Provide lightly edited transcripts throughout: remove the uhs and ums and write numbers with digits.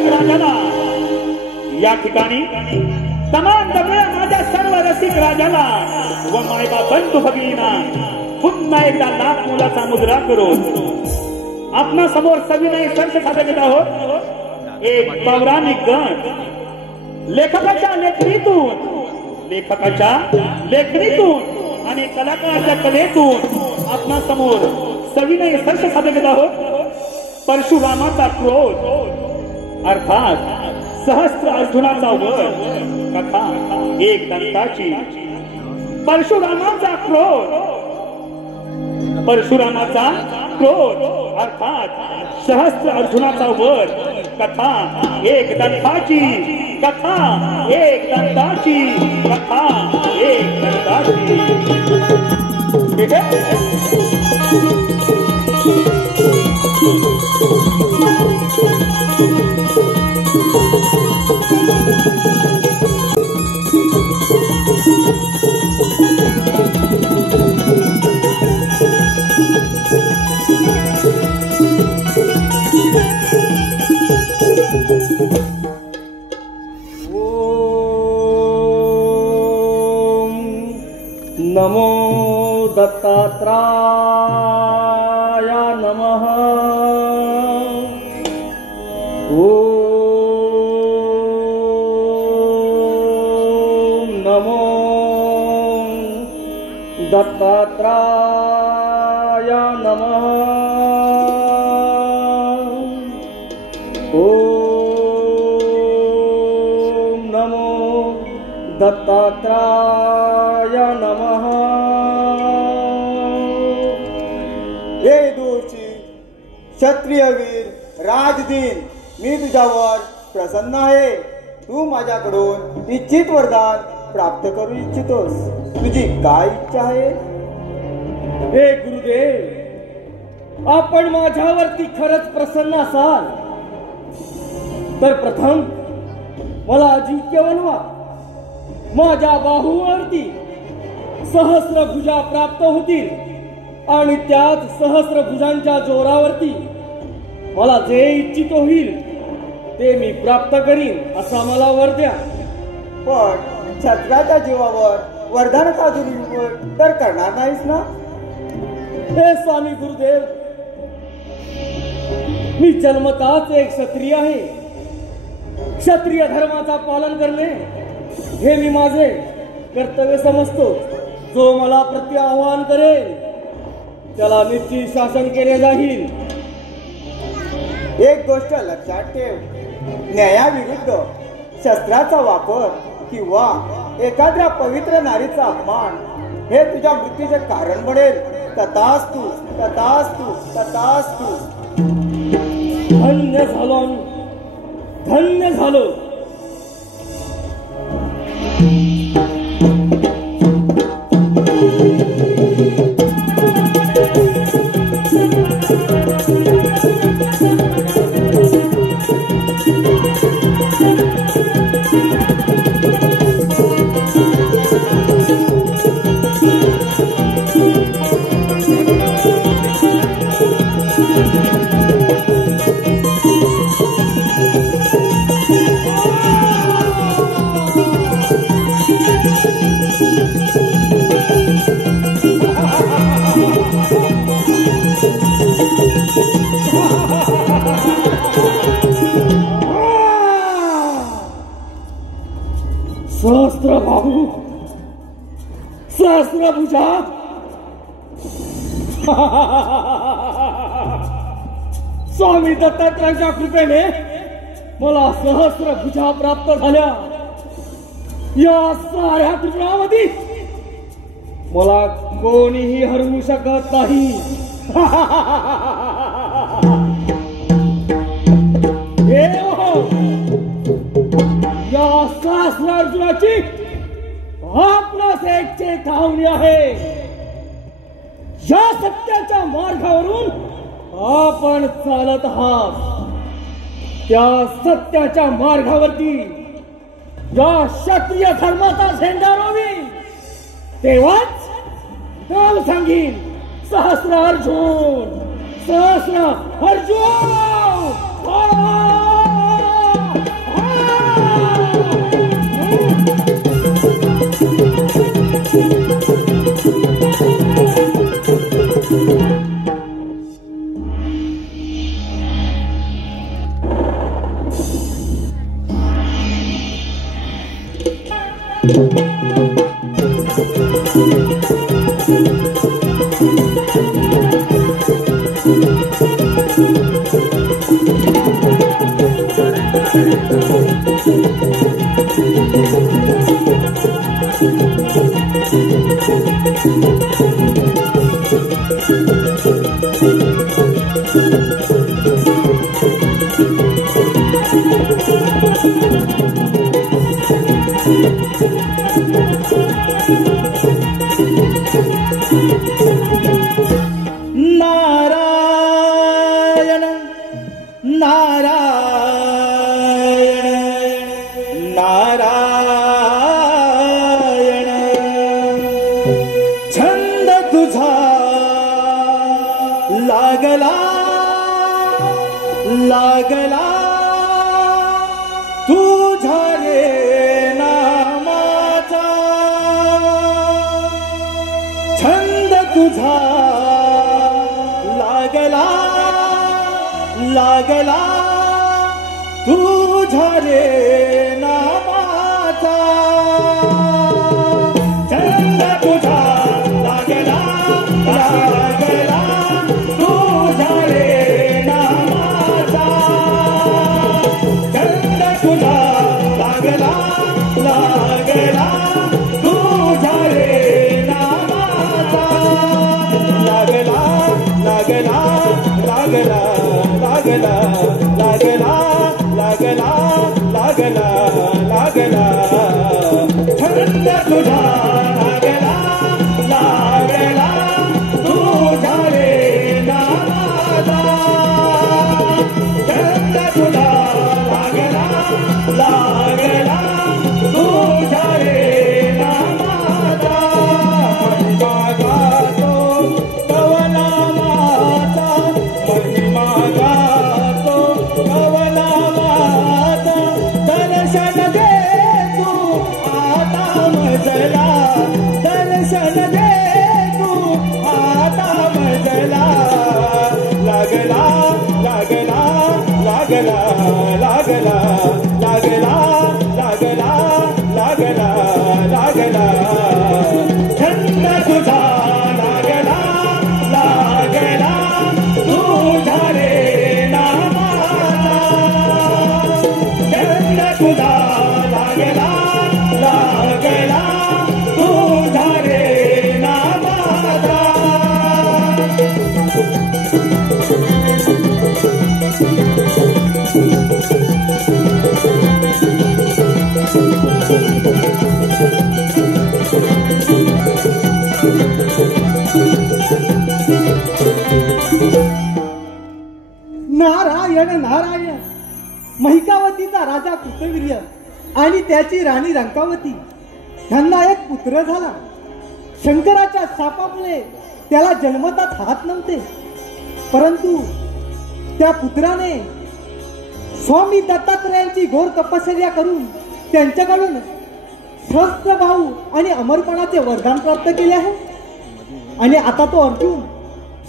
रसिक राजाला या ठिकाणी तमाम दगड्या माझ्या सर्व रसिक राजाला व मायबा बंधू भगिनींना पुन्हा एकदा लाख मोलाचा मुद्रा करून आपणा समोर सविनय संत सादर करत आहोत। एक पौराणिक गण लेखकाच्या लेखनीतून आणि कलाकाराच्या कलेतून आपणा समोर सविनय संत सादर करत आहोत। परशुरामाचा क्रोध अर्थात सहस्त्र अर्जुनाचा वध कथा एक दंताची। परशुरामाचा क्रोध अर्थात सहस्त्र अर्जुनाचा वध कथा एक दंताची। कथा एक दंताची। कथा एक दंताची। नमो दत्तात्राय नमः। ओम नमो दत्तात्राय नमः। ओम नमो दत्तात्राय नमः। हे दूरची क्षत्रियवीर राजदीन, मी तुझ्यावर प्रसन्न आहे। तू माझ्याकडून इच्छित वरदान प्राप्त करू इच्छितोस। तुझी काय इच्छा आहे? हे गुरुदेव, आपण माझ्यावरती खरंच प्रसन्न असाल तर प्रथम मला अजिंक्य बनवा। माझ्या बाहूवरती सहस्रभुजा प्राप्त होतील आणि त्याच सहस्रभुजांच्या जोरावरती मला जे इच्छित होईल ते मी प्राप्त करीन असा मला वर द्या। पण छत्राच्या जीवावर वरदानाचा दुरुपयोग तर करणार नाहीस ना? हे स्वामी गुरुदेव, मी जन्मताच एक क्षत्रिय आहे। क्षत्रिय धर्माचा पालन करणे हे मी माझे कर्तव्य समजतो। जो मला प्रति आव्हान करेल त्याला निश्चित शासन केले जाईल। एक गोष्ट लक्षात ठेव, न्यायाविरुद्ध शस्त्राचा वापर किंवा एखाद्या पवित्र नारीचा अपमान हे तुझ्या मृत्यूचे कारण बनेल। तथास्तु तथास्तु तथास्तु। धन्य झालो, धन्य झालो। सहस्त्र बाहू, सहस्त्र भुजा। स्वामी दत्तात्रयाच्या कृपेने मला सहस्त्र भुजा प्राप्त झाल्या। या साऱ्या त्रिपुरामध्ये मला कोणीही हरवू शकत नाही। या सहस्र अर्जुनाची आपणास एक चेतावणी आहे। या सत्याच्या मार्गावरून आपण चालत आहात। त्या सत्याच्या मार्गावरती या क्षत्रिय धर्माचा झेंडा रोवी, तेव्हाच नाव सांगीन सहस्र अर्जुन, सहस्र अर्जुन। नारायण नारायण नारायण छंद तुझा लागला लागला तुझा रे नामाचा छंद तुझा लागला लागला तुझा रे नामाचा छंद तुझा लागला लागला तुझा रे नामाचा छंद तुझा लागला लागला तुझा रे नामाचा लागला लागला लागला लागला लागला लागला लागला लागला छंद तुझा लागला लागला तुझा रे नामाचा छंद तुझा लागला लागला तुझा रे नामाचा महिमा गातो कवला माता महिमा गातो कवला माता दर्शन दे तू आता मजला दर्शन दे तू आता मजला लागला लागला लागला लागला लागला लागला लागला लागला छंद तुझा लागला लागला तुझा रे नामाचा छंद तुझा लागला लागला तुझा रे नामाचा नारायण नारायण महिकावतीचा राजा कृतवीर्य आणि त्याची राणी रंकावती यांना एक पुत्र झाला. शंकराच्या शापामुळे त्याला जन्मतात हात नव्हते, परंतु त्या पुत्राने स्वामी दत्तात्रयांची घोर तपश्चर्या करून त्यांच्याकडून सहस्त्रबाहू आणि अमरपणाचे वरदान प्राप्त केले आहे. आणि आता तो अर्जुन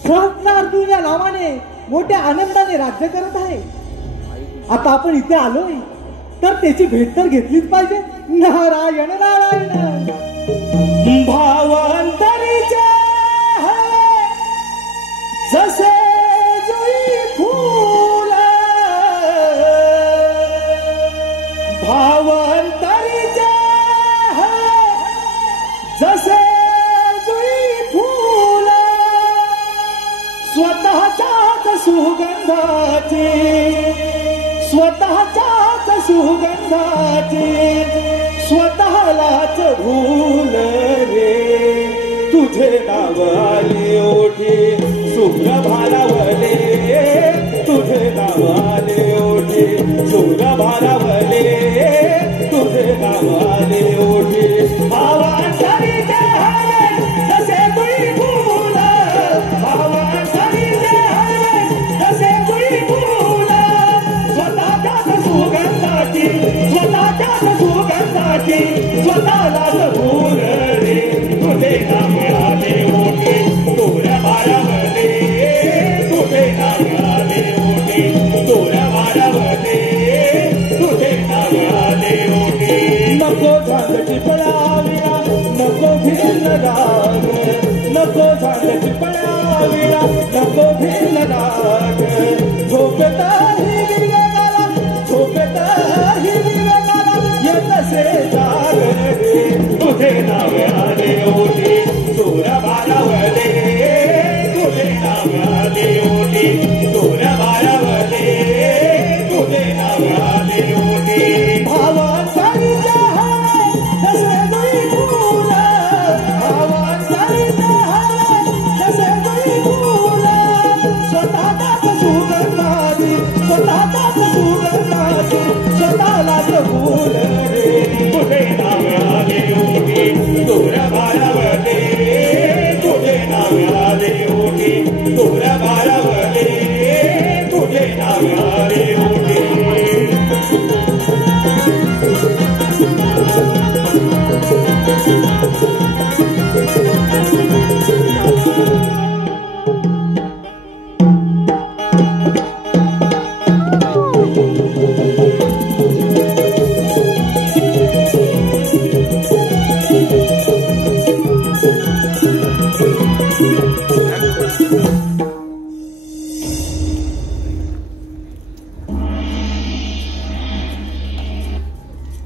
सहस्त्र अर्जुन या नावाने मोठ्या आनंदाने राज्य करत आहे. आता आपण इथे आलोय तर त्याची भेट तर घेतलीच पाहिजे. नारायण नारायण भावांतरीचे जसे जुई फूल भावांतरीचे जसे जुई फूल स्वतःच्याच सुगंधाची स्वतःच्याच सुगंधाची स्वतःलाच भूल रे तुझे नाव आले ओठी सुर भारावले तुझे नाव आले ओठी सुर भारावले तुझे नाव आले ओठी भावांतरीचे जसे तुई फूल भावांतरीचे जसे तुई फूल स्वतःच्याच सुगंधाची स्वतःच्याच सुगंधाची स्वतःलाच भूल रे तुझे नाव आले ओठी तुर भारावले तुझे नाव आले ओठी तुर भारावले तुझे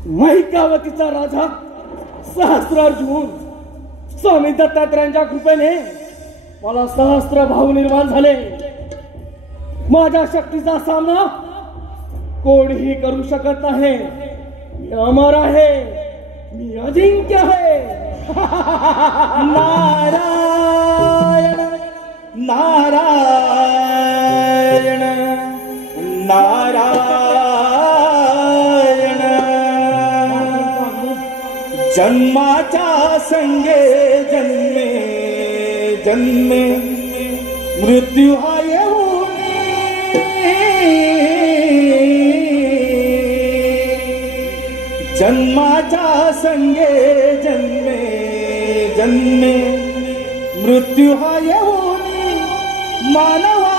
महिकावतीचा राजा सहस्रार्जुन स्वामी दत्तात्रयांच्या कृपेने मला सहस्त्र भाव निर्माण झाले. माझ्या शक्तीचा सामना कोणीही करू शकत नाही. मी अमर आहे, मी अजिंक्य आहे. नारायण नारायण नारायण जन्माच्या संगे जन्मे जन्मे मृत्यू हा येऊन जन्माच्या संगे जन्मे जन्मे मृत्यू हा येऊन मानवा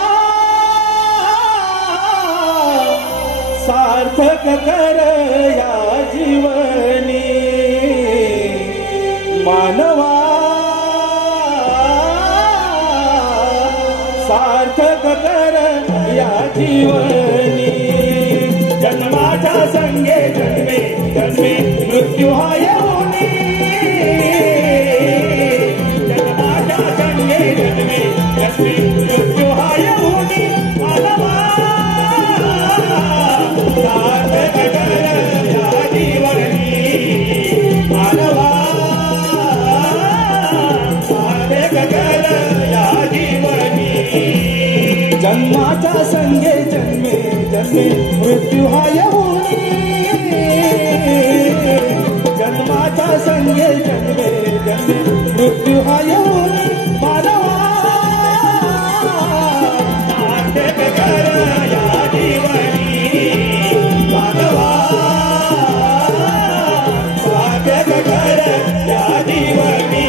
सार्थक कर या जीवनी मानवा सार्थक कर या जीवनी जन्माच्या संगे जन्मे जन्मे मृत्यू हा येऊनी जन्माच्या संगे जन्मे जन्मे मृत्यू हा येऊनी मानवा सार्थक कर या जीवनी मानवा सार्थक कर या जीवनी जन्माच्या संगे जन्मे जन्मे मृत्यू हा येऊनी जन्माच्या संगे जन्मे जन्मे मृत्यू हा येऊनी मानवा सार्थक कर या जीवनी मानवा सार्थक कर या जीवनी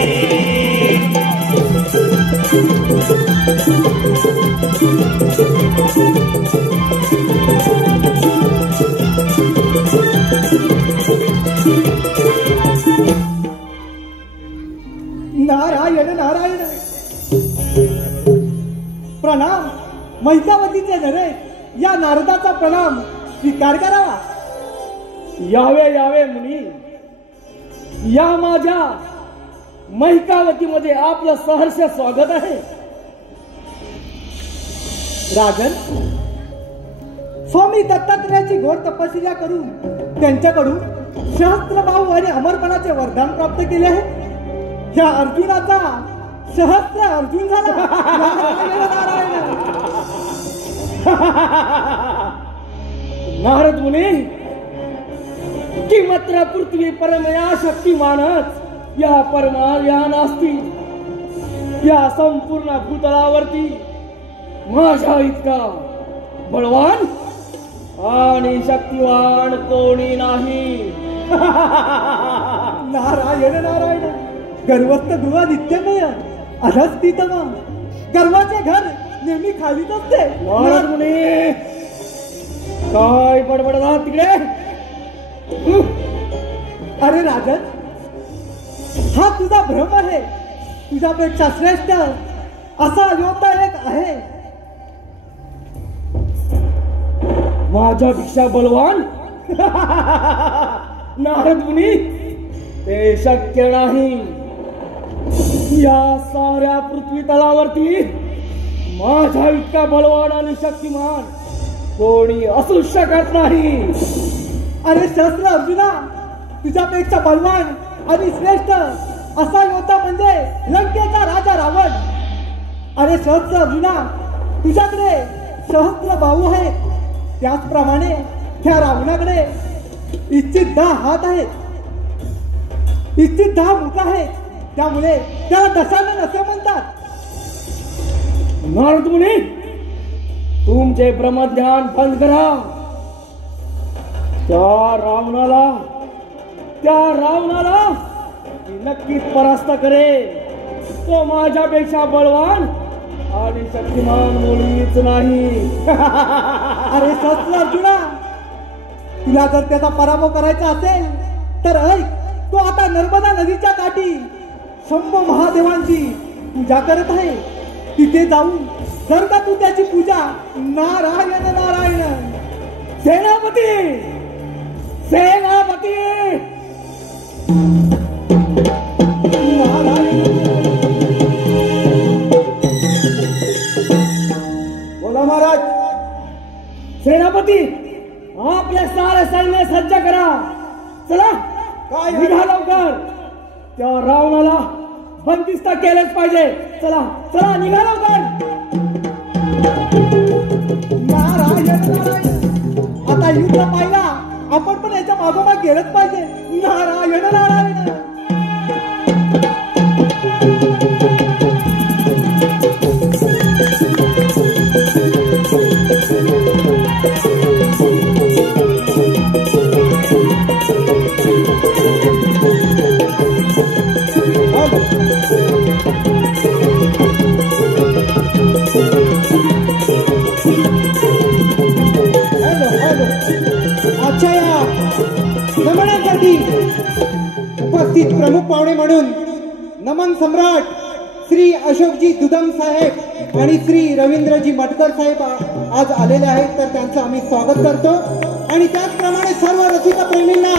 नारायण नारायण प्रणाम. महिकावतीचे नरे या नारदाचा प्रणाम स्वीकार करावा. यावे यावे मुनी, या माझ्या महिकावतीमध्ये आपलं सहर्ष स्वागत आहे. राजन, स्वामी दत्तात्रयाची घोर तपस्या करून त्यांच्याकडून सहस्त्रभाव आणि अमरपणाचे वरदान प्राप्त केले आहे. या अर्जुनाचा सहस्त्र अर्जुन झाला. नारद मुनी, किमत्र पृथ्वी परमया शक्तिमानच या परमाया नास्ती. या संपूर्ण भूतलावरती माझ्या इतका बलवान आणि शक्तिवान कोणी नाही. नारायण नारायण. गर्वस्थ गृह नित्यमय अधस्थितम गर्वाचे घर नेहमी खालीच असते. नारद मुनी, काय बडबडला तिकडे? अरे राजन, हा तुझा भ्रम आहे. तुझ्यापेक्षा श्रेष्ठ असा योद्धा एक आहे. माझ्यापेक्षा बलवान? नारद मुनी, ते शक्य नाही. या साऱ्या पृथ्वी तलावरती माझ्या इतका बलवान आणि शक्तिमान कोणी असू शकत नाही. अरे शस्त्र अर्जुना, तुझ्यापेक्षा बलवान आणि श्रेष्ठ असा योद्धा म्हणजे लंकेचा राजा रावण. अरे शस्त्र अर्जुना, तुझ्याकडे सहस्त्र बाहू आहेत, त्याचप्रमाणे त्या रावणाकडे इच्छित 10 हात आहेत, इच्छित 10 मुख आहेत. त्यामुळे त्याला दशानन असे म्हणतात. नारद मुनी, तुमचे ब्रह्मध्यान बंद करा. त्या रावणाला मी नक्कीच परास्त करेन. तो माझ्यापेक्षा बळवान आणि शक्तिमान मुळीच नाही. अरे शस्त्र अर्जुना, तुला जर त्याचा पराभव करायचा असेल तर ऐक, तो आता नर्मदा नदीच्या काठी शंभू महादेवांची पूजा करत आहे. तिथे जाऊन जर का तू त्याची पूजा नारायण नारायण सेनापती सेनापती बोला महाराज. सेनापती, आपले सारे सैन्य सज्ज करा. चला काय निघा लवकर. त्या रावणाला बंदिस्त केलेच पाहिजे. चला चला निघा लवकर. नारायण नारायण. आता युद्ध पाहिला, आपण पण याच्या मागोमाग गेलंच पाहिजे. नारायण नारायण. आजच्या या नमनासाठी उपस्थित प्रमुख पाहुणे म्हणून नमन सम्राट श्री अशोकजी दुदम साहेब आणि श्री रवींद्रजी मटकर साहेब आज आलेले आहेत, तर त्यांचं आम्ही स्वागत करतो. आणि त्याचप्रमाणे सर्व रसिक प्रेमींना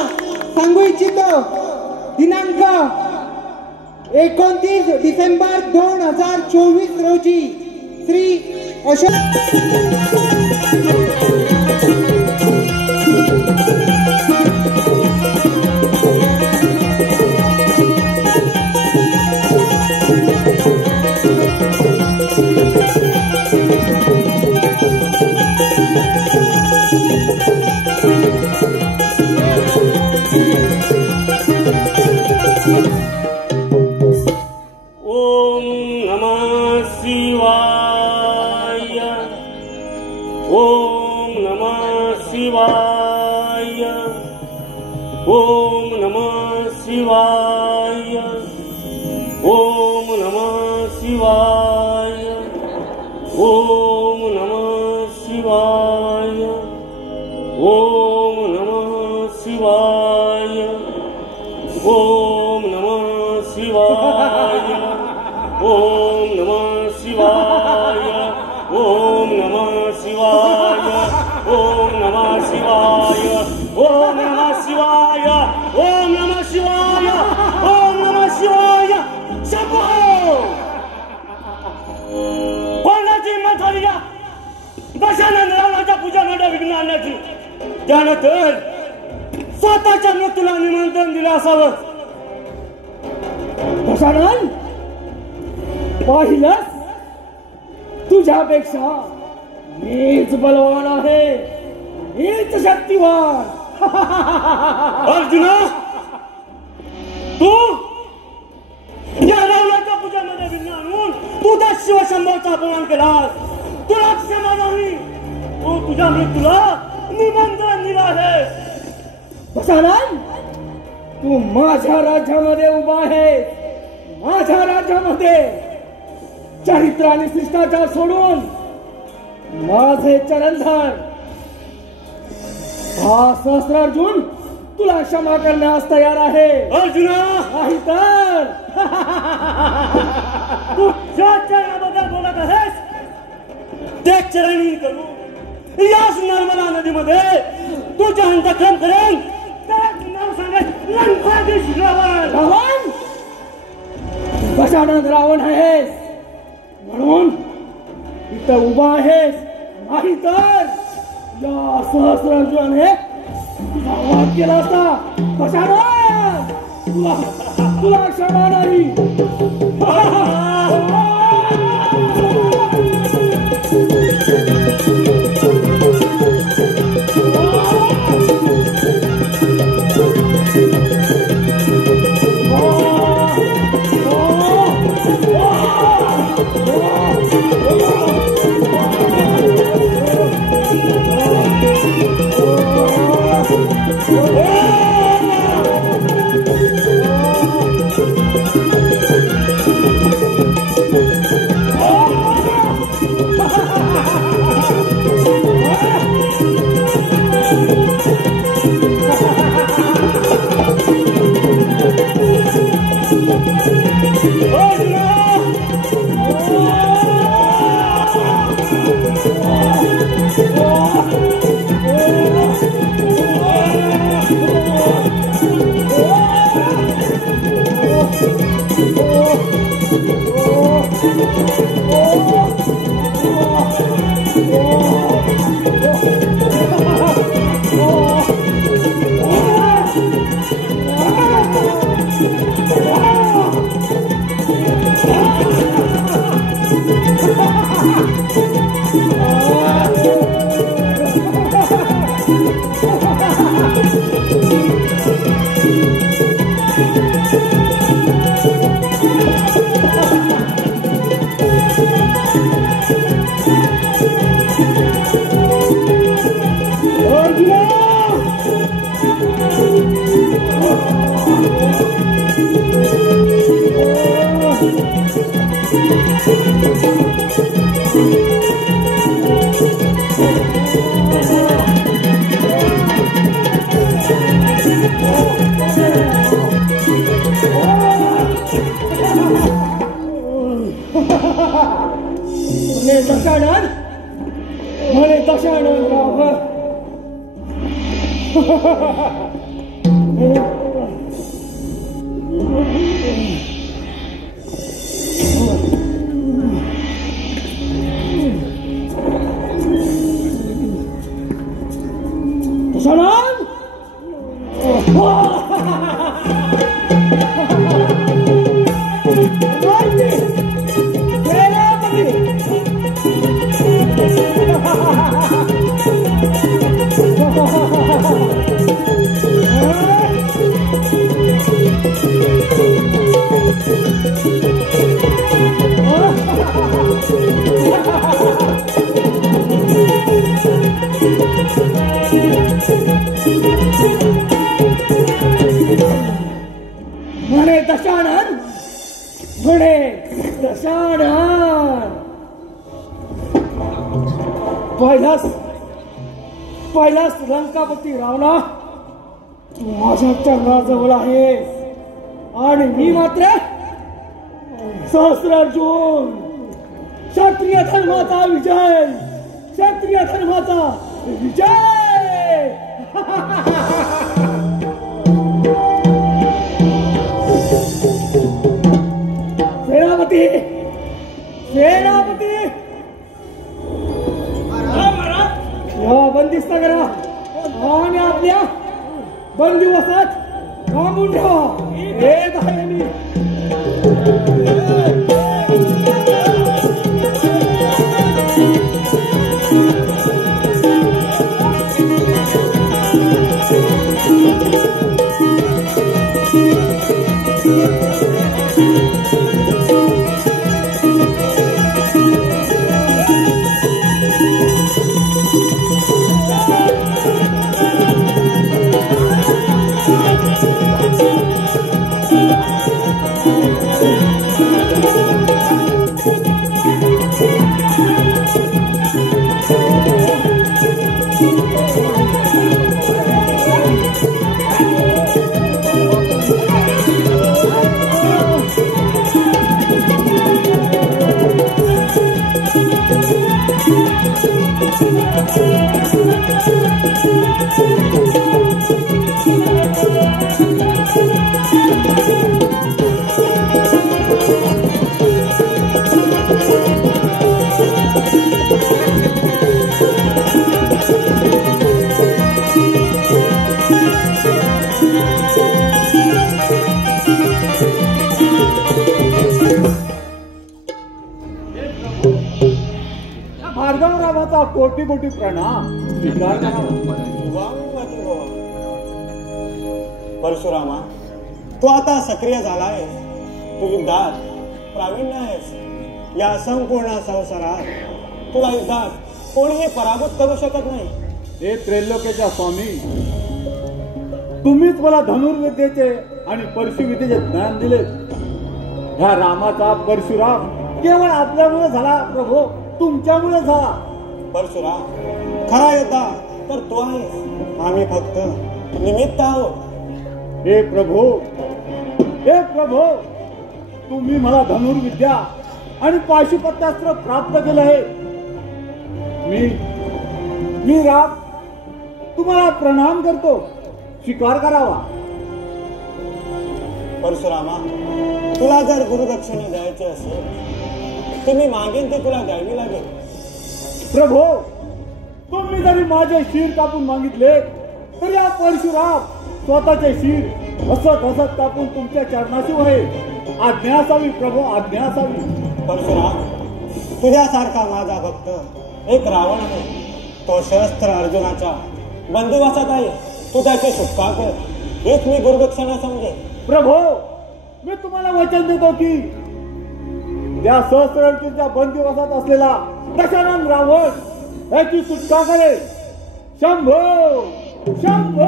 सांगू इच्छितो, दिनांक 29 डिसेंबर 2024 रोजी श्री अशोक दशानन रावणाच्या पूजामध्ये विघ्न आणण्याची. त्यानंतर स्वतःच्या मृत्यूला निमंत्रण दिलं असावं. दशानन, पाहिलंस, तुझ्यापेक्षा मीच बलवान आहे, मीच शक्तिवान. अर्जुना, तू या रावणाच्या पूजामध्ये विघ्न आणून तू त्या शिवशंभूचा अपमान केलास. तुला क्षमा नाही, तू तुझ्या मृत्यूला निमंत्रण दिलं आहे. दशानन, तू माझ्या राज्यामध्ये उभा आहेस, माझ्या राज्यामध्ये चरित्र आणि शिष्टाचार सोडून माझे चरण धर. हा सहस्रार्जुन तुला क्षमा करण्यास तयार आहे. अर्जुना, नाही तर तू ज्या चरणाबद्दल बोलत आहेस ते चरणी करू याच नर्मदा नदीमध्ये तुझे अंतःकरण करेन. त्याच नाव सांगत लंकाधीश रावण. रावण, दशानन रावण आहेस म्हणून इथं उभा आहेस, नाही तर या सहस्रार्जुनाने तुझा वाद केला असता कशाला तुला तुला क्षमा नाही. पहिलाच लंकापती रावणा तू माझ्या चंद्राजवळ आहे आणि मी मात्र सहस्रार्जुन. क्षत्रिय धर्माचा विजय, क्षत्रिय धर्माचा विजय. सेनापती सेनापती बंदिस्त करा आणि आपल्या बंदिवसात थांबून ठेवा. येत आहे मी. तुमचा कोटी कोटी प्रणाम स्वीकार करावा. परशुरामा, तू आता सक्रिय झाला आहेस. तू युद्धात प्रावीण्य आहेस. या संपूर्ण संसारात तुला युद्धात कोणीही पराभूत करू शकत नाही. हे त्रैलोक्याच्या स्वामी, तुम्हीच मला धनुर्विद्येचे आणि परशुविद्येचे ज्ञान दिले. ह्या रामाचा परशुराम केवळ आपल्यामुळे झाला प्रभू, तुमच्यामुळे झाला. परशुराम, खरा योद्धा तर तू आहेस. आम्ही फक्त निमित्त आहोत. हे प्रभू, तुम्ही मला धनुर्विद्या आणि पाशुपत्यास्त्र प्राप्त केलं आहे. मी राम तुम्हाला प्रणाम करतो, स्वीकार करावा. परशुरामा, तुला जर गुरुदक्षिणा द्यायची असेल तर मी मागेन ते तुला द्यावी लागेल. प्रभू, तुम्ही जरी माझे शिर कापून मागितले तर या परशुराम स्वतःचे शिर हसत हसत कापून तुमच्या चरणाशी वळेल. आज्ञा असावी प्रभू, आज्ञा असावी. परशुराम, तुझ्यासारखा माझा भक्त एक रावण आहे. तो शस्त्र अर्जुनाच्या बंदिवासात आहे. तू त्याची सुटका कर, हेच मी गुरुदक्षिणा समजे. प्रभू, मी तुम्हाला वचन देतो की त्या सहस्त्र अर्जुनच्या बंदिवासात असलेला दशानन रावण याची सुटका करेल. शंभो शंभो.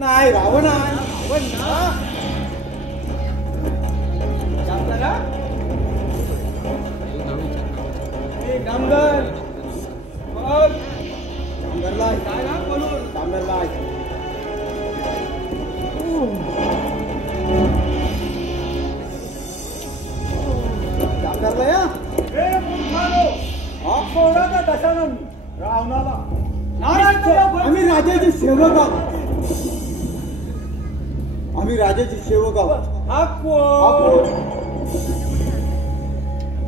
नाही रावण आहे. आम्ही राजाची सेवक आहोत. आम्ही राजाची सेवक आहोत.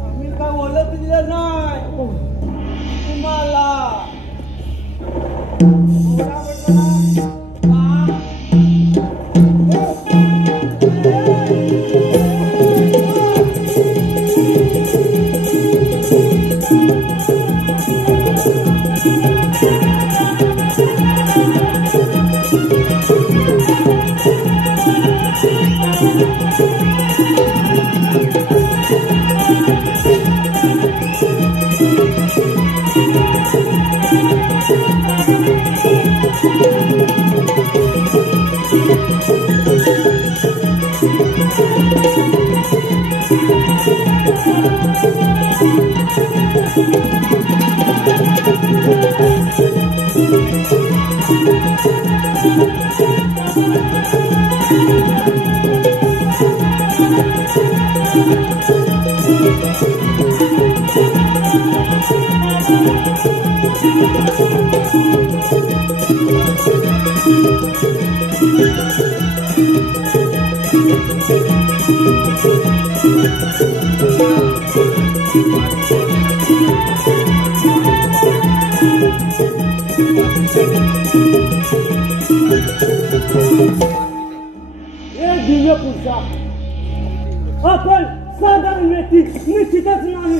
आम्ही काय ओळख दिलं नाही तुम्हाला. दिव्य पुरुषा आपण साधारण व्यक्ती निश्चितच नाही.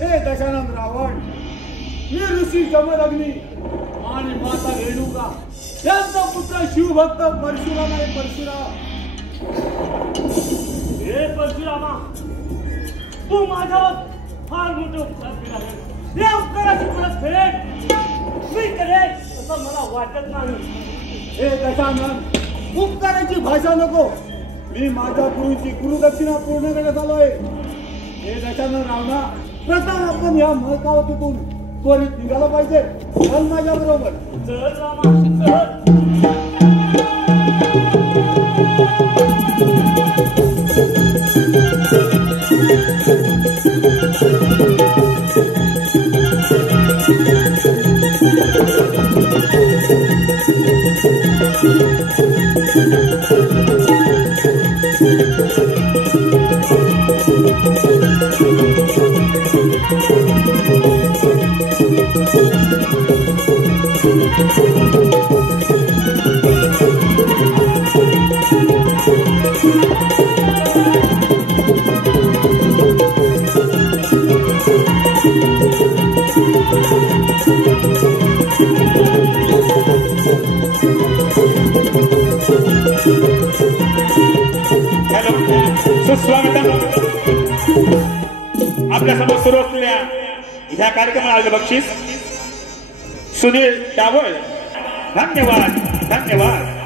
हे दशानन रावण, मी ऋषी जमदग्नी आणि माता रेणुका त्यांचा पुत्र शिवभक्त परशुराम आहे. परशुराम, हे परशुरामा, तू माझ्यावर फार मोठे उपकार केले आहे. या उपकाराची परतफेड मी करेन असं मला वाटत नाही. हे दशानन, उपकाराची भाषा नको. मी माझ्या गुरुची गुरुदक्षिणा पूर्ण करण्यात आलोय. हे दशानन रावणा, प्रथम आपण या महकावतीतून त्वरित निघाला पाहिजे. चल माझ्या बरोबर. चल रामा, चल. सुस्वागतम. आपल्या समोर सुरू असलेल्या ह्या कार्यक्रमाला आलेलं बक्षीस सुनील डावळ. धन्यवाद, धन्यवाद.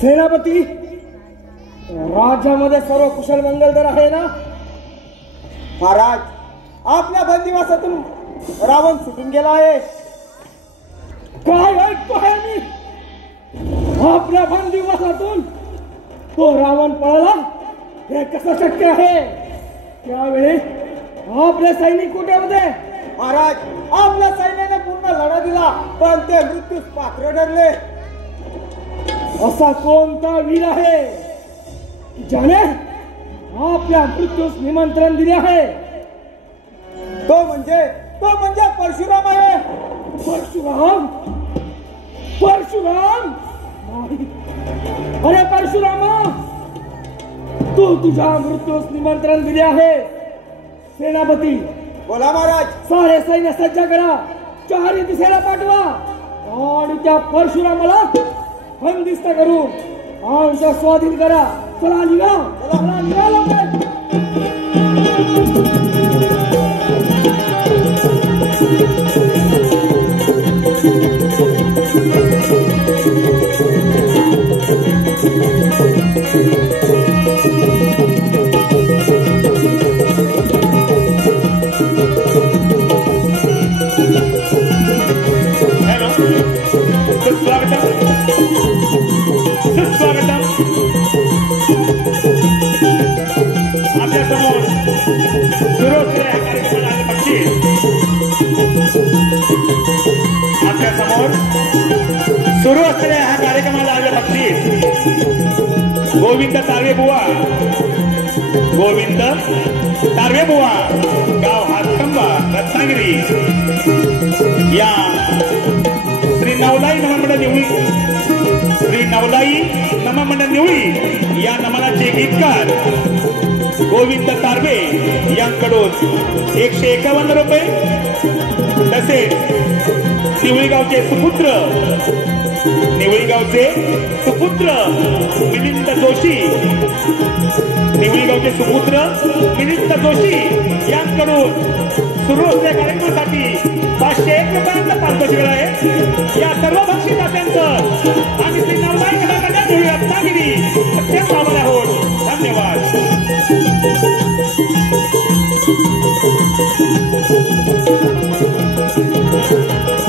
सेनापती, राज्यामध्ये सर्व कुशल मंगलधर आहे ना? महाराज, आपल्या बंदिवासातून रावण सुटून गेला आहे. काय ऐकतोय मी? आपल्या बंदिवासातून तो रावण पळाला? हे कसं शक्य आहे? त्यावेळी आपले सैनिक कुठे होते? महाराज, आपल्या सैन्याने पूर्ण लढा दिला, पण ते मृत्यूस पात्र ठरले. असा कोणता वीर आहे ज्याने आपल्या मृत्यूस निमंत्रण दिले आहे? तो म्हणजे परशुराम आहे. परशुराम? परशुराम नाही. अरे परशुरामा, तू तुझ्या मृत्यूस निमंत्रण दिले आहे. सेनापती, बोला महाराज. सारे सैन्य सज्ज करा, चारही दिशेला पाठवा आणि त्या परशुरामाला बंदिस्त करून आमच्या स्वाधीन करा. चला निघा, चला निघा लवकर. आपल्या समोर सुरू असलेल्या कार्यक्रमाला आले बक्षीस. आपल्या समोर सुरू असलेल्या ह्या कार्यक्रमाला आले बक्षीस गोविंद तारवे बुवा. गोविंद तारवे बुवा, गाव हातखंबा, रत्नागिरी. या श्री नवलाई नममंडळ निवळी, श्री नवलाई नममंडळ निवळी या नमनाचे गीतकार गोविंद तारवे यांकडून 151 रुपये. तसेच निवळीगावचे सुपुत्र मिलिंद जोशी, निवळीगावचे सुपुत्र मिलिंद जोशी यांकडून सुरू असलेल्या कार्यक्रमासाठी 501 रुपयांचा पारितोषिक आहे. या सर्व बक्षिसात्यांचं आम्ही श्री नवलाई नममंडळ रत्नागिरी अत्यंत आभारी आहोत. धन्यवाद. Thank you.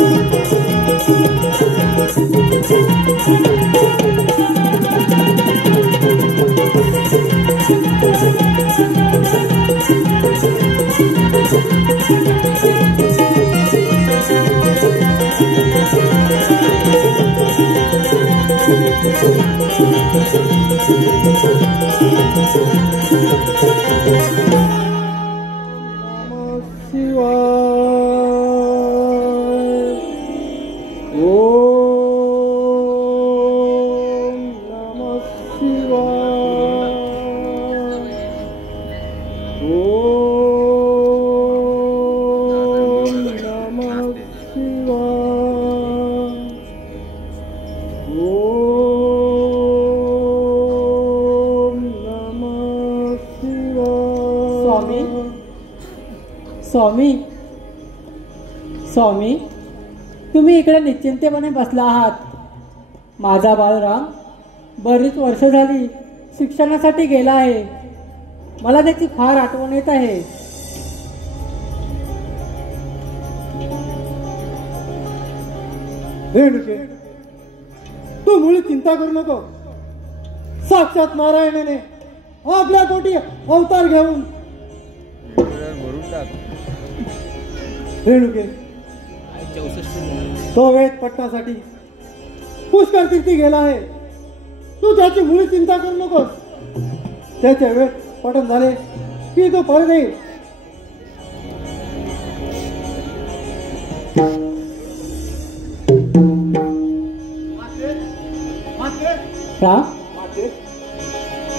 स्वामी स्वामी, तुम्ही इकडे निश्चिंतेपणे बसला आहात. माझा बाळराम बरीच वर्ष झाली शिक्षणासाठी गेला आहे. मला त्याची फार आठवण येत आहे. रेणुके, तू मुळी चिंता करू नको. साक्षात नारायणाने आपल्या पोटी अवतार घेऊन रेणुके तो वेद पटण्यासाठी पुष्कर तीर्थी गेला आहे. तू त्याची मुळी चिंता करू नकोस. त्याचे वेद पठण झाले की तो परत येईल.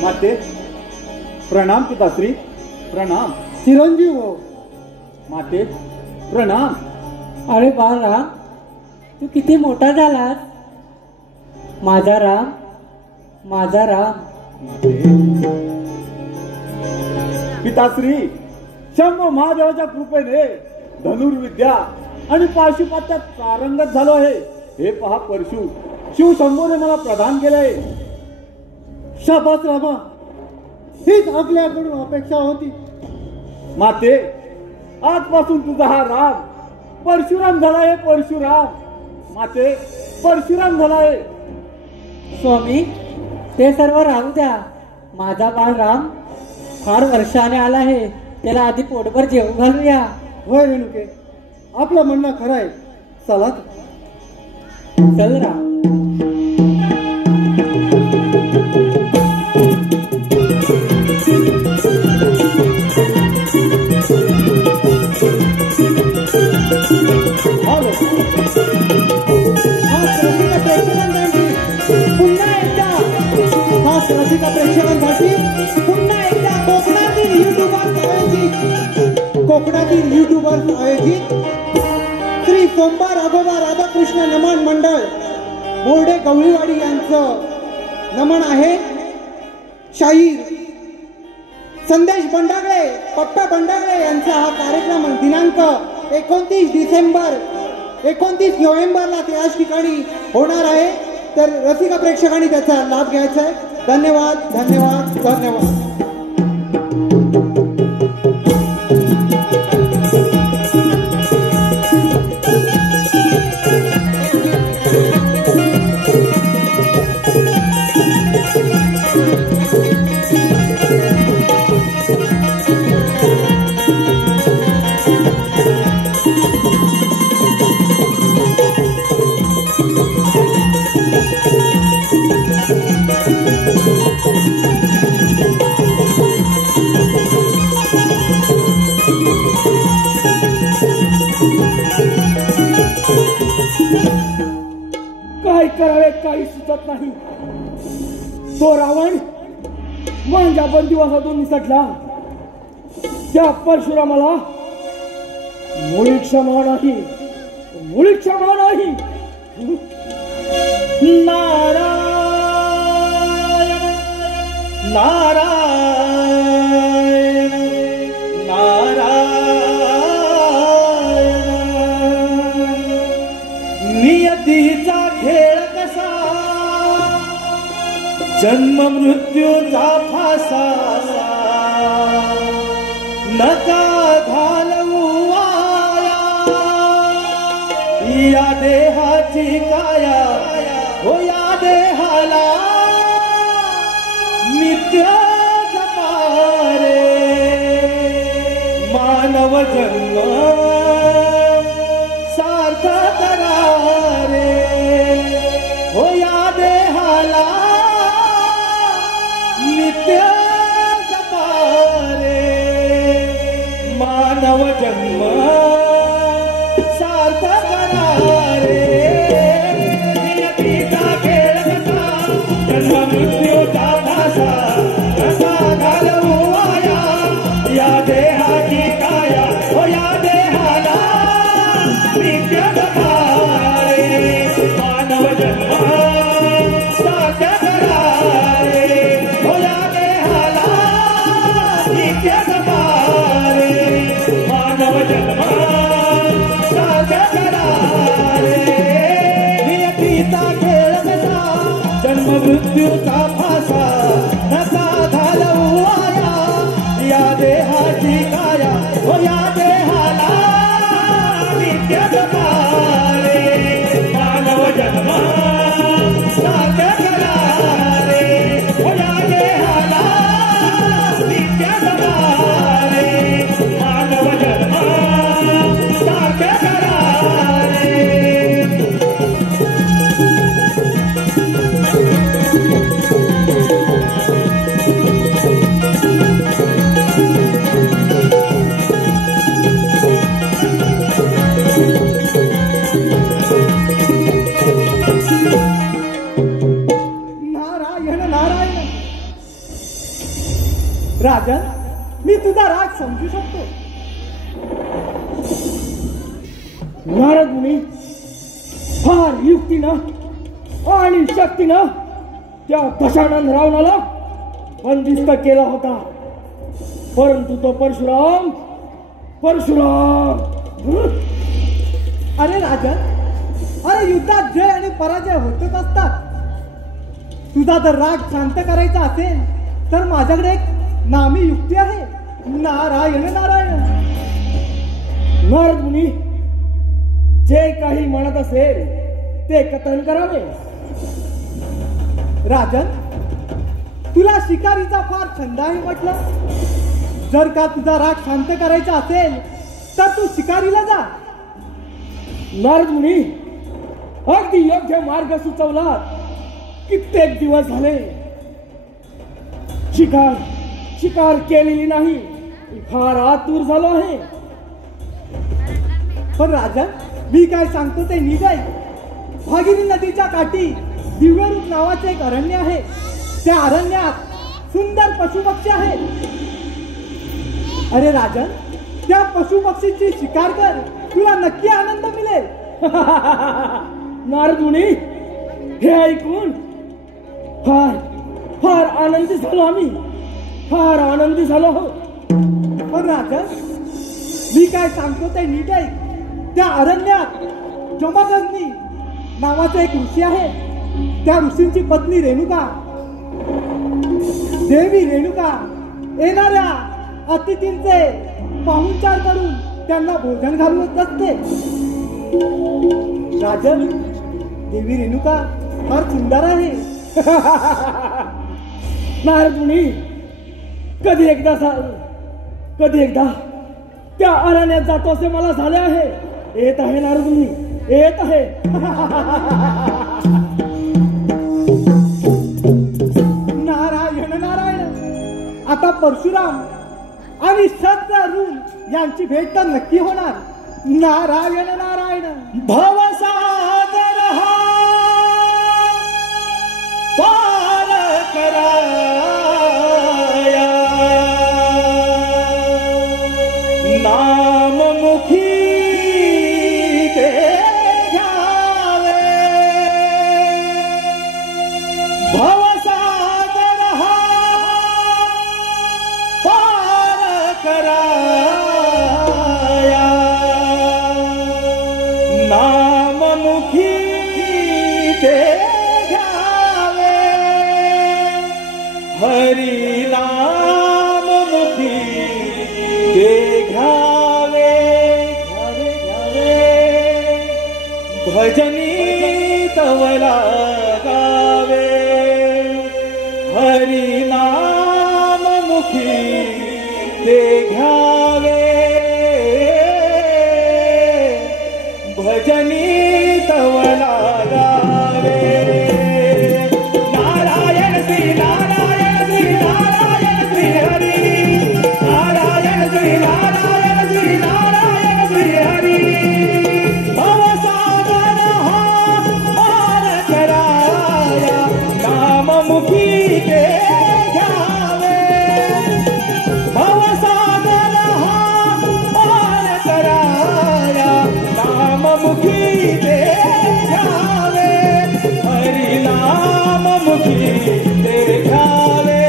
माते प्रणाम पिताश्री, प्रणाम. चिरंजीव हो. माते प्रणाम. अरे बाळराम, तू किती मोठा झालास. माझा राम, माझा राम. पिताश्री, शंभू महादेवाच्या कृपेने धनुर्विद्या आणि पाशुपात्यात पारंगत झालो आहे. हे पहा परशु शिव शंभूने मला प्रदान केलंय. शाबास रामा, हीच आपल्याकडून अपेक्षा होती. माते, आजपासून तुझा हा राम परशुराम झालाय. परशुराम माते, परशुराम झालाय. स्वामी, ते सर्व राहू द्या. माझा बाळराम फार वर्षाने आला आहे. त्याला आधी पोटभर जेवू घालूया. होय रेणुके, आपलं म्हणणं खरं आहे. चला चल राम. रसिका प्रेक्षकांसाठी पुन्हा एकदा कोकणातील युट्यूबर्स आयोजित श्री सोमवार अगोबा राधाकृष्ण नमन मंडळ बोर्डे गवळीवाडी यांचं नमन आहे. शाहीर संदेश बंडागळे, पप्पा बंडागळे यांचा हा कार्यक्रम दिनांक 29 नोव्हेंबरला त्याच ठिकाणी होणार आहे. तर रसिका प्रेक्षकांनी त्याचा लाभ घ्यायचा आहे. धन्यवाद धन्यवाद धन्यवाद. काय करावे काही सुचत नाही. तो रावण माझ्या बंदिवासातून निसटला. त्या परशुरामाला मुळी क्षमा नाही, मुळी क्षमा नाही. नारायण नारायण नारायण. नियतीचा खेळ कसा, जन्म मृत्यूचा फासा. नका घालवू वाया या देहाची काया. हो या देहाला नित्य जपारे. मानव जन्म सार्थ करा रे. हो या देहाला फासा नका घालवू आया या देहाची काया हो या देहाला नित्य जगारे मानव जन्म साध्य करा रे हो या देहाला नित्य जगारे मानव जन्म साध्य करा रे नारायण नारायण राजन मी तुझा राग समजू शकतो नारद मुनी फार युक्तीनं आणि शक्तीनं त्या दशानन रावणाला बंदिस्त केला होता, परंतु तो परशुराम अरे राजन, अरे युद्धात जय आणि पराजय होतच असतात. तुझा जर राग शांत करायचा असेल तर माझ्याकडे एक नामी युक्ती आहे. नारायण नारायण. नारद मुनी जे काही म्हणत असेल ते कथन करावे. राजन, तुला शिकारीचा फार छंद आहे म्हटलं. जर का तुझा राग शांत करायचा असेल तर तू शिकारीला जा. नारद मुनी अगदी योग्य मार्ग सुचवला. कित्येक दिवस झाले शिकार केलेली नाही. फार आतुर झालो आहे. पण राजन, मी काय सांगतो ते नीट ऐक. भागीरथी नदीच्या काठी दिव्यरूप नावाचे एक अरण्य आहे. त्या अरण्यात सुंदर पशुपक्षी आहेत. अरे राजन, त्या पशुपक्षींची शिकार कर, तुला नक्की आनंद मिळेल. नारद मुनी हे ऐकून फार आनंदी झालो आम्ही. फार आनंदी झालो हो. पण राजन, मी काय सांगतो ते नीट ऐक. त्या अरण्यात जमदग्नी नावाचा एक ऋषी आहे. त्या ऋषींची पत्नी रेणुका, देवी रेणुका येणाऱ्या अतिथींचे पाहुणचार करून त्यांना भोजन घालवत असते. राजन, देवी रेणुका फार सुंदर आहे. नारद मुनी कधी एकदा त्या अरण्यात जातो असे मला झाले आहे. येत आहे नारद मुनी, येत आहे. नारायण नारायण. आता परशुराम आणि शत्रुघ्न यांची भेट तर नक्की होणार. नारायण नारायण. भवसागर हा पार कराया नाममुखी ते घ्यावे. भवसागर हा पार कराया नाममुखी ते घ्यावे. हरी नाममुखी ते घ्यावे. भजनी तवला गावे. हरी नाममुखी ते घ्यावे. भजनी तवला गावे. नारायण श्री नारायण श्री नारायण श्री हरी. नारायण श्री नारायण श्री नारायण श्री हरी. भवसागर हा पार कराया नाममुखी ते घ्यावे. भवसागर हा पार कराया नाममुखी ते घ्यावे. हरी नाममुखी ते घ्यावे.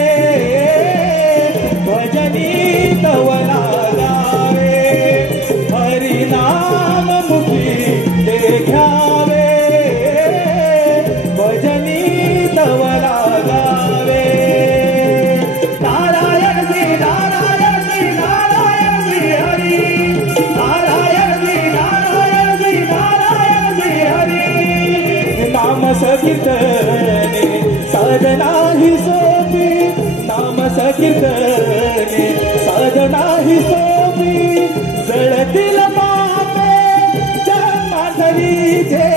भजनी तवला गावे. हरी नाममुखी ते घ्यावे. भजनी तवला गावे. साधना ही सोपी नाम संकीर्तने साधना ही सोपी जळतील पापे जन्माधरीचे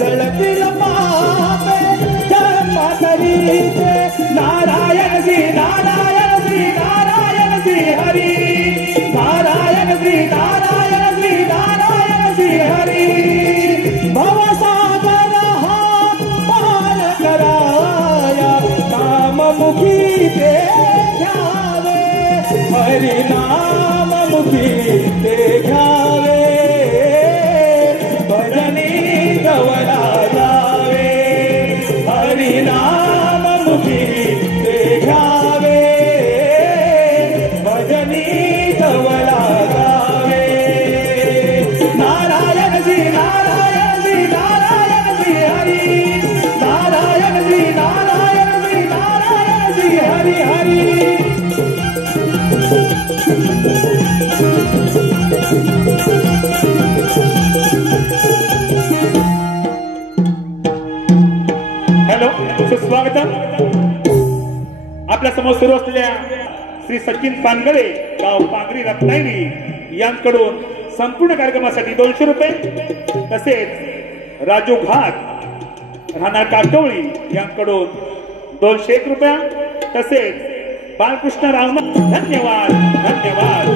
जळतील पापे जन्माधरीचे नारायण श्री नारायण श्री नारायण श्री हरी नारायण श्री नारायण श्री नारायण श्री हरी भवसागर हा पार कराया नाममुखी ते घ्यावे हरिनाममुखी ते घ्यावे भजनी गवला जावे हरिनाममुखी ते घ्यावे भजनी गवला जावे नारायण श्री नारायण श्री नारायण श्री हरी नारायण श्री नारायण श्री नारायण श्री हरी हरी हॅलो सुस्वागतम. आपल्या समोर सुरू असलेल्या श्री सचिन पानगळे गाव पांगरी रत्नागिरी यांकडून संपूर्ण कार्यक्रमासाठी 200 रुपये तसेच राजू घाट राहणार काटोळी यांकडून 201 रुपया तसेच बालकृष्ण रावना धन्यवाद धन्यवाद.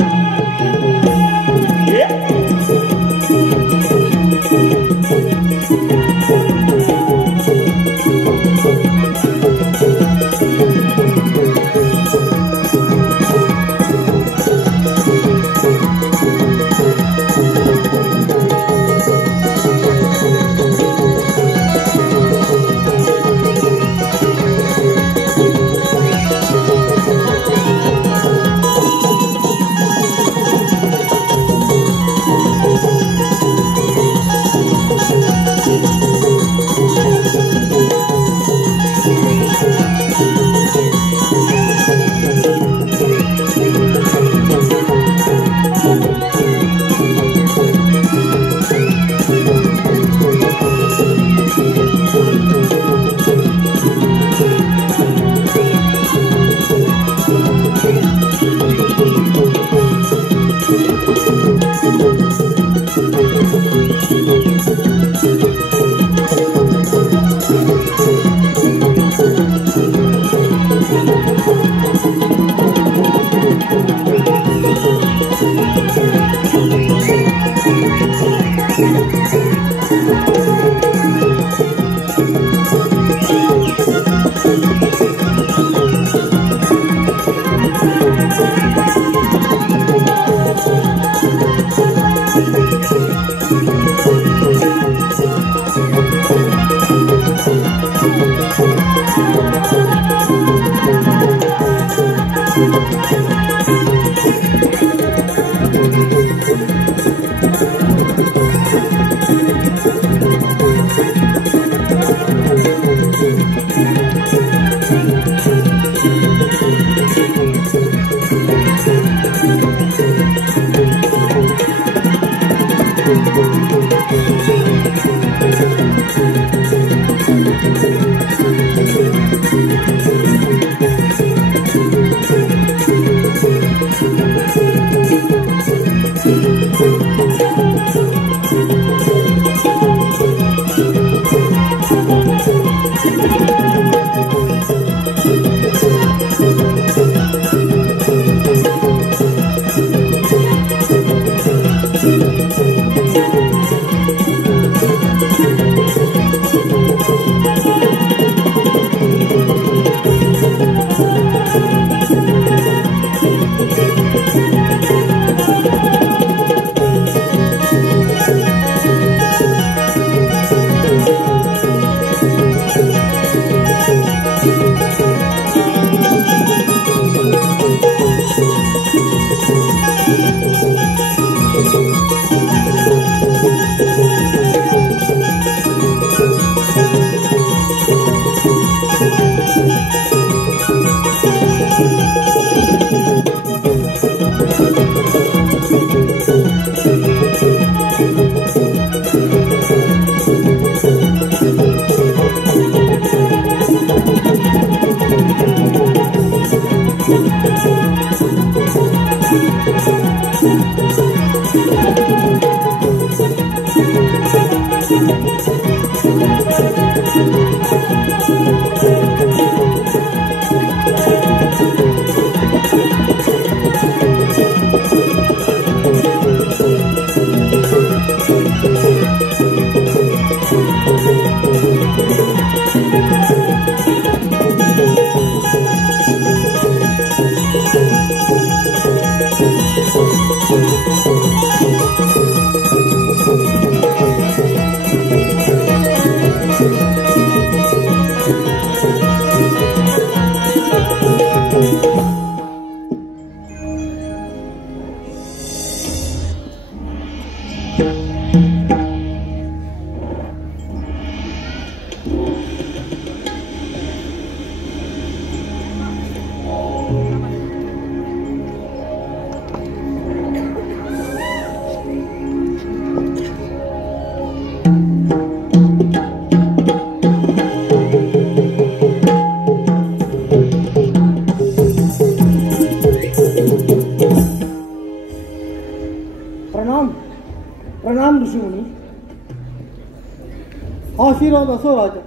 आशीर्वाद असो राजा.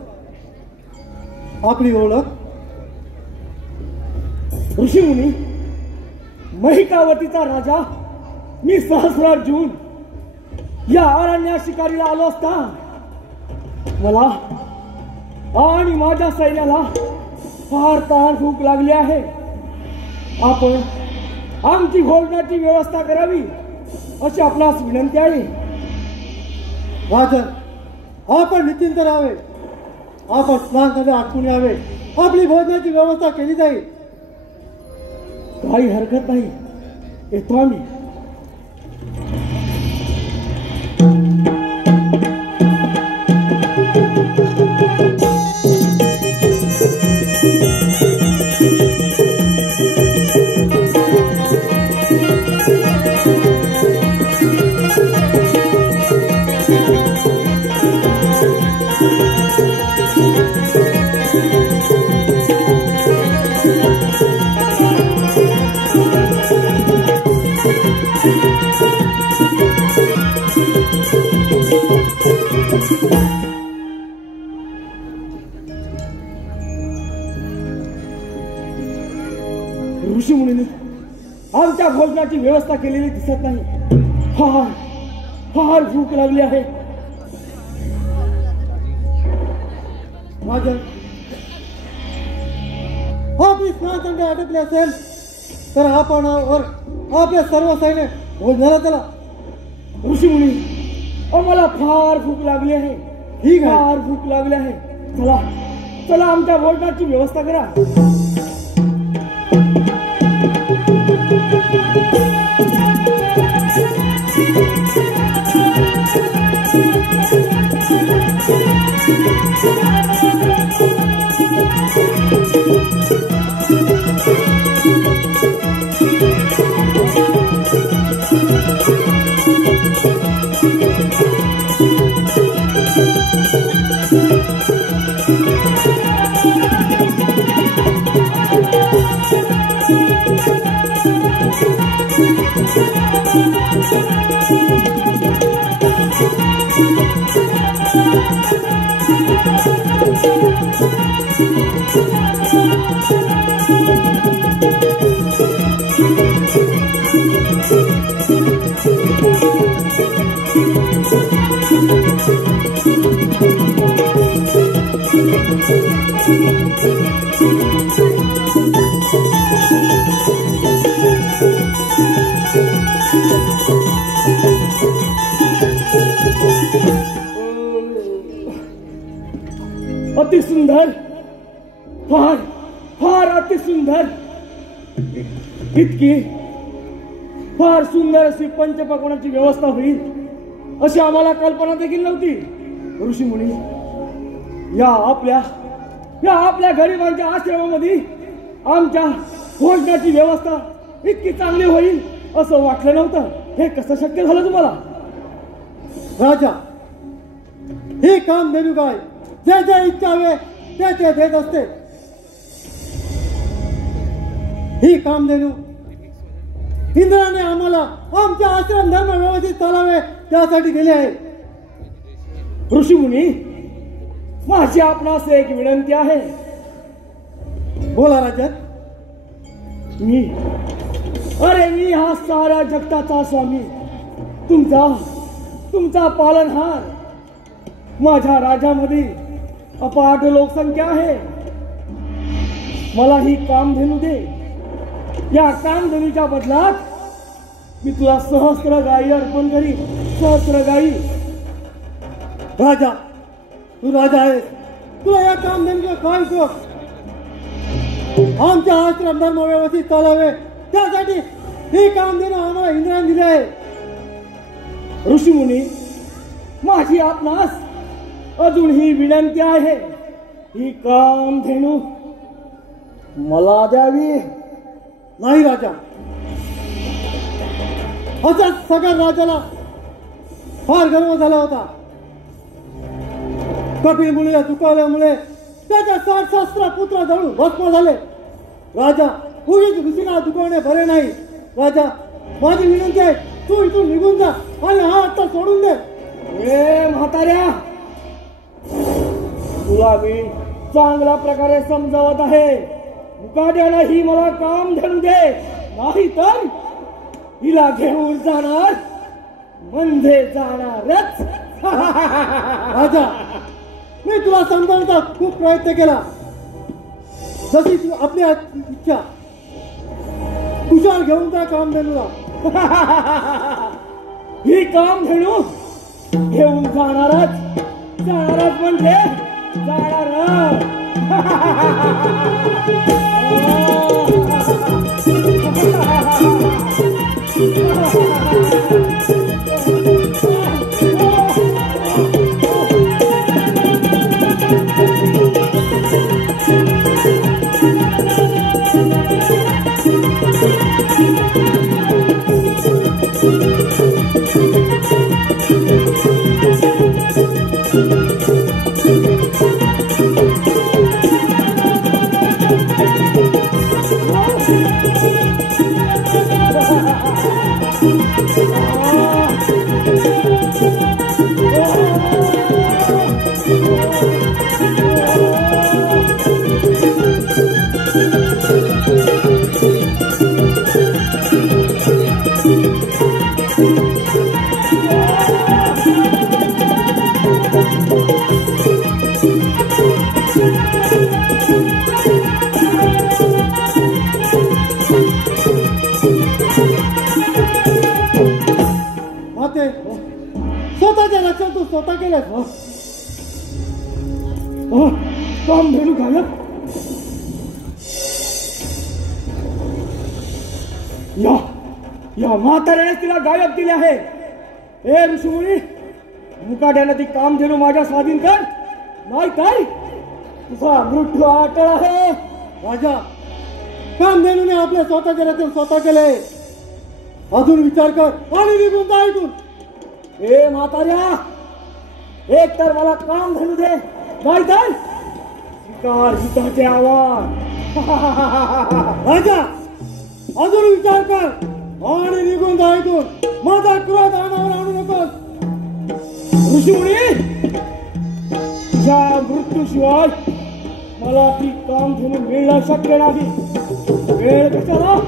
आपली ओळख? ऋषीमुनी, महिकावतीचा राजा मी सहस्रार्जुन या अरण्या शिकारीला आलो असता मला आणि माझ्या सैन्याला फार ताण भूक लागली आहे. आपण आमची भोजनाची व्यवस्था करावी अशी आपणास विनंती आहे. राजन, आपण निश्चिंत राहावे. आपण स्नानामध्ये आटपून यावे. आपली भोजनाची व्यवस्था केली जाईल. काही हरकत नाही, येतो आम्ही. ऋषीमुनीने आमच्या भोजनाची व्यवस्था केलेली दिसत नाही. फार फार भूक लागली आहे. माझ्या आपली स्नानसंधी आटोपली असेल तर आपण आपल्या सर्व सैन्य भोजनाला चला. ऋषीमुनी, मला फार भूक लागली आहे. ठीक आहे, फार भूक लागली आहे. चला चला, आमच्या भोजनाची व्यवस्था करा. अति सुंदर, फार फार अति सुंदर. इतकी फार सुंदर अशी पंचपक्वान्नाची व्यवस्था होईल अशी आम्हाला कल्पना देखील नव्हती. ऋषीमुनी, या आपल्या गरिबांच्या आश्रमामध्ये आमच्या भोजनाची व्यवस्था इतकी चांगली होईल असं वाटलं नव्हतं. हे कसं शक्य झालं तुम्हाला? राजा, हे काम देणू काय जे जे इच्छा हवे ते ते देत असते. ही काम देणू इंद्राने आम्हाला आमचे आश्रम धर्म व्यवस्थित चालावे त्यासाठी दिले आहे. ऋषीमुनी, माझी आपणास एक विनंती आहे. बोला राजा. मी हा साऱ्या जगताचा स्वामी, तुमचा पालनहार. माझ्या राज्यामध्ये अपाट लोकसंख्या आहे. मला ही कामधेनू दे. या कामधेनूच्या बदलात मी तुला सहस्त्र गायी अर्पण करीन. सहस्त्र गायी. राजा, तू राजा आहेस. तुला या कामधेनूचं काय उपयोग? आमच्या आश्रम धर्म व्यवस्थित चालावे त्यासाठी हे कामधेनू आम्हाला इंद्राने दिले आहे. ऋषीमुनी, माझी आपणास अजून ही विनंती आहे. ही कामधेनू मला द्यावी. नाही राजा, असा सगळ्या राजाला फार गर्व झाला होता. कपिल मुनीला चुकवल्यामुळे त्याच्या 60 सहस्त्र पुत्र जळून भस्म झाले. राजा, उगीच ऋषीला दुखवणे बरे नाही. राजा, माझी विनंती आहे, तू इथून निघून जा आणि हा आता सोडून दे. म्हाताऱ्या, तुला मी चांगल्या प्रकारे समजावत आहे. मुकाट्याला ही मला काम धरू दे, नाही तर हिला घेऊन जाणार म्हणजे जाणारच. राजा, मी तुला समजावण्याचा खूप प्रयत्न केला. जशी तू आपली इच्छा तुझ्यावर घेऊन जा काम देणूला. ही काम धेणू घेऊन जाणारच म्हणजे जाणारच. स्वतःच्या लक्षात तू स्वतः केलंस. काम धेणू गायब. या म्हाताऱ्याने तिला गायब केले आहे. हे ऋषीमुनी, मुकाट्याने ती काम धेणू माझ्या स्वाधीन कर, नाही तर तुझा मृत्यू अटळ आहे. राजा, काम धेणूने आपल्या स्वतःच्या रचून स्वतः केले. अजून विचार कर आणि निघून जा इथून. हे म्हाताऱ्या, एक तर मला काम धेणू दे, नाही तर स्वीकार हिताचे आव्हान. राजा, अजून विचार कर आणि निघून जा इथून. माझा क्रोध अनावर आणू नकोस. ऋषीमुनी, तुझ्या मृत्यूशिवाय मला ती काम धेणू मिळणं शक्य नाही. वेळ कशाला?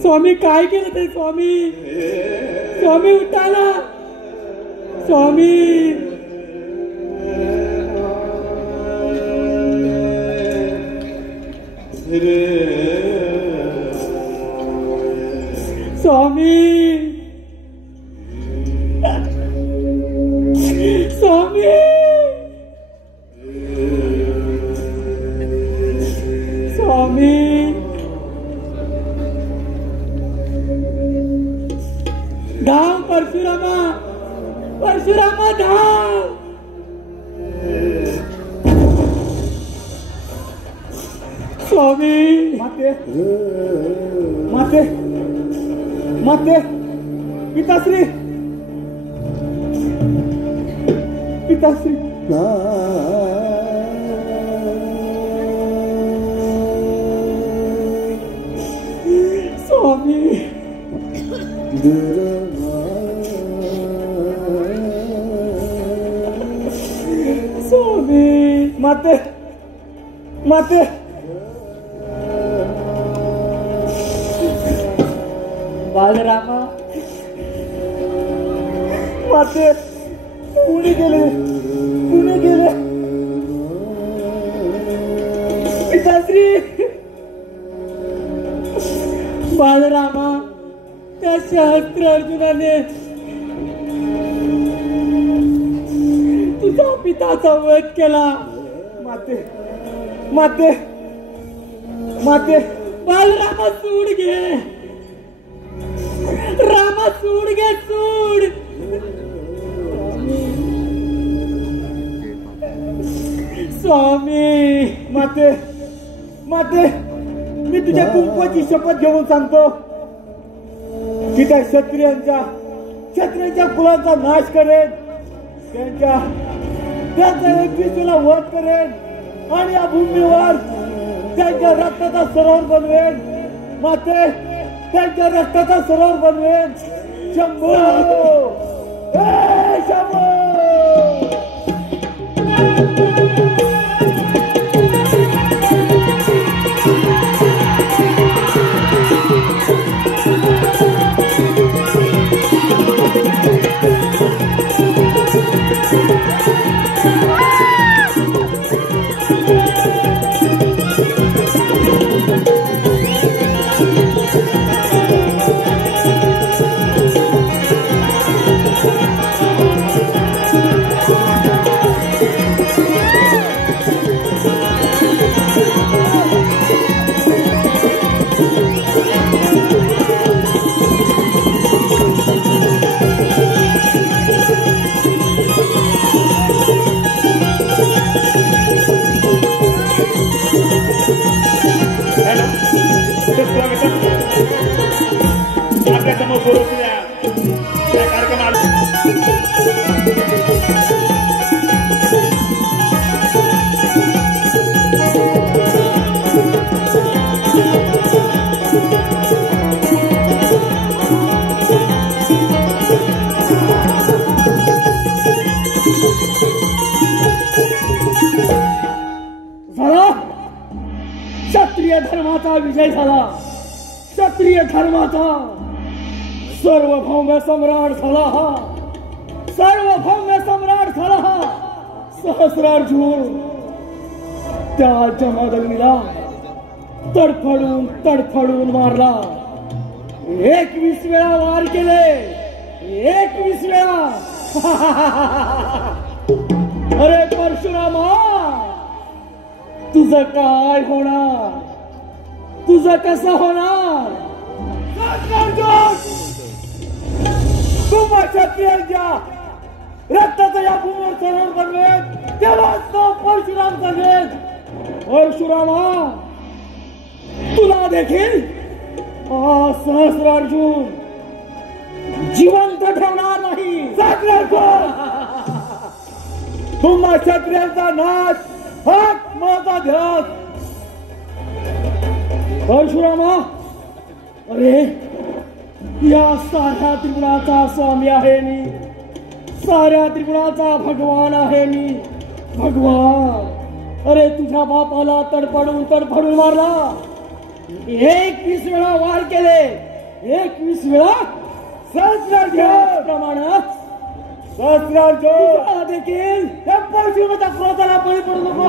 स्वामी काय केलं ते स्वामी? स्वामी उठाला स्वामी. स्वामी स्वामी स्वामी. धाम परशुरामा परशुरामा धाम. स्वामी माते माते माते पिताश्री पिताश्री. स्वामी स्वामी. माते माते बालरामा माते कुणी गेले पिताश्री. बालरामा त्या सहस्त्र अर्जुनाने तुझा पिताचा वध केला. माते माते माते. बालरामा सूड घे रामा सूड घे सूड. स्वामी माते माते मी तुझ्या कुंकवाची शपथ घेऊन सांगतो की त्या क्षत्रियांच्या कुलाचा नाश करेन. त्यांचा 21 वध करेन आणि या भूमीवर त्यांच्या रक्ताचा सरोवर बनवेन. माते त्यांच्या रक्ताचा सरोवर बनवेन. शंभो शंभो. आपल्यासमोर पुरवलेल्या या कार्यक्रमाला झाला. क्षत्रिय धर्माचा विजय झाला. क्षत्रिय धर्माचा सार्वभौम सम्राट झाला हा. सार्वभौम सम्राट झाला हा. सहस्रार्जुन त्या जमदग्नीला तडफडून तडफडून मारला. 21 वेळा वार केले. 21 वेळा. अरे परशुरामा तुझं काय होणार? तुझं कसं होणार? तुम्हा क्षत्रियांच्या रक्ताचा या भूमीवर सरोवर बनवेल तेव्हाच तो परशुराम सांगेल. परशुरामा, तुला देखील हा सहस्रार्जुन जिवंत ठेवणार नाही. तुम्हा क्षत्रियांचा नाश हाच माझा ध्यास. परशुरामा, अरे या साऱ्या त्रिगुणाचा स्वामी आहे मी, साऱ्या त्रिगुणाचा भगवान आहे मी. भगवान, अरे तुझ्या बापाला तडफडून मारला. 21 वेळा वार केले, 21 वेळा सहस्रार्जुन देखील त्या परशुरामाच्या क्रोधाला बळी पडू नको.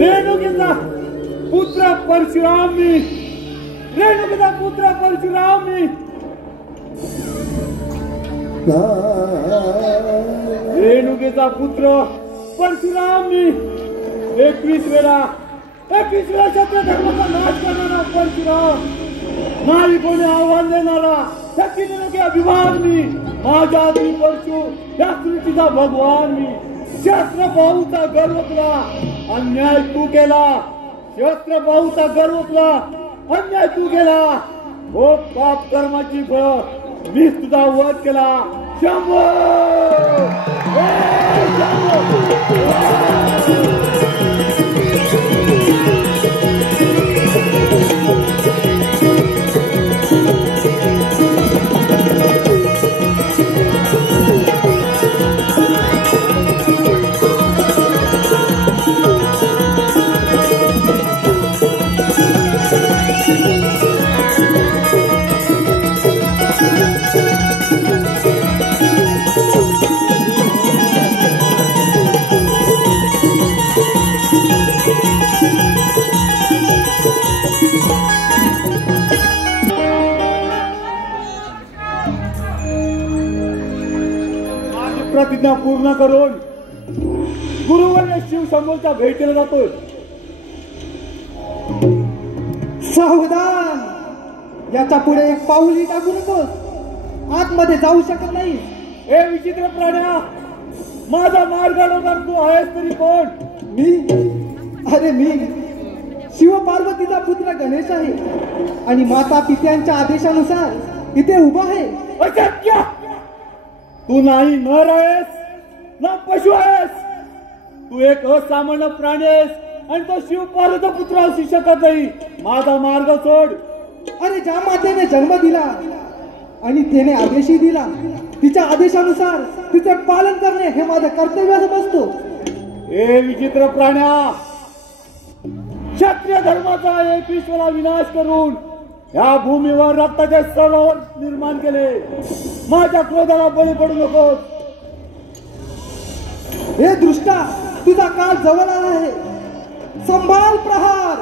रेणुकेचा पुत्र परशुराम मी, रेणुकेचा पुत्र परशुराम मी, रेणुकेचा पुत्र परशुराम मी, 21 वेळा क्षत्रिय धर्माचा नाश करणारा परशुराम, नाही कोणी आव्हान देणारा शक्तीने अभिमान मी, माझ्या आधी परशु या सृष्टीचा भगवान मी, शस्त्र पाहूचा गर्व तुला अन्याय तू केला, शस्त्र पाहूचा गर्व तुला अन्याय तू केला, हो पाप कर्माची फळ मीच तुझा वध केला, शंभो प्रतिज्ञा पूर्ण करून गुरुवर्य शिवशंभूच्या भेटीला जातोय. सावधान, याच्या पुढे एक पाऊलही टाकू नकोस. आतमध्ये जाऊ शकत नाही. हे विचित्र प्राण्या, माझा मार्ग अडवणार तू आहेस तरी कोण? मी शिवपार्वतीचा पुत्र गणेश आहे आणि माता पित्यांच्या आदेशानुसार इथे उभा आहे. अशक्य! तू नाही नर आहेस ना पशु आहेस. तू एक असामान्य प्राणी आहेस आणि तो शिवपार्वतीचा पुत्र असू शकत नाही. माझा मार्ग सोड. अरे, ज्या मातेने जन्म दिला आणि तिने आदेशही दिला, तिच्या आदेशानुसार तिचे पालन करणे हे माझं कर्तव्य समजतो. हे विचित्र प्राण्या, क्षत्रिय धर्माचा एक ईश्वरा विनाश करून या भूमीवर रक्ताचे सरोवर निर्माण केले. माझ्या क्रोधाला बळी पडू नकोस. हे दृष्टा, तुझा काळ जवळ आला आहे. संभाल प्रहार.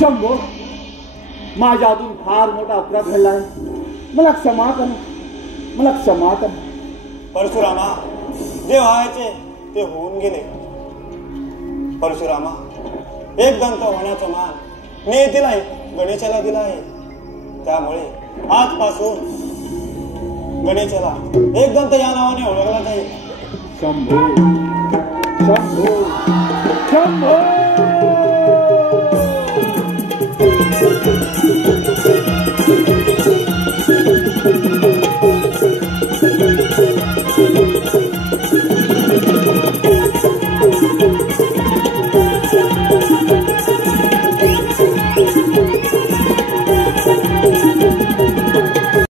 शंभो, माझ्या हातून फार मोठा अपराध घडला आहे. मला क्षमा कर, मला क्षमा कर. परशुरामा, जे व्हायचे ते होऊन गेले. परशुरामा, एक दंत होण्याचा मान नियतीला आहे, गणेशाला दिला आहे. त्यामुळे आजपासून गणेशाला एक दंत या नावाने ओळखला जाईल. शंभो, शंभो, शंभो.